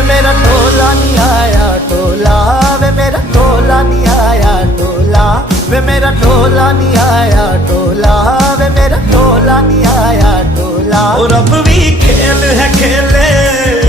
वे मेरा टोला नहीं आया टोला, वे मेरा टोला नहीं आया टोला, वे मेरा टोला नहीं आया टोला, वे मेरा टोला नहीं आया टोला। और अब भी खेल है खेले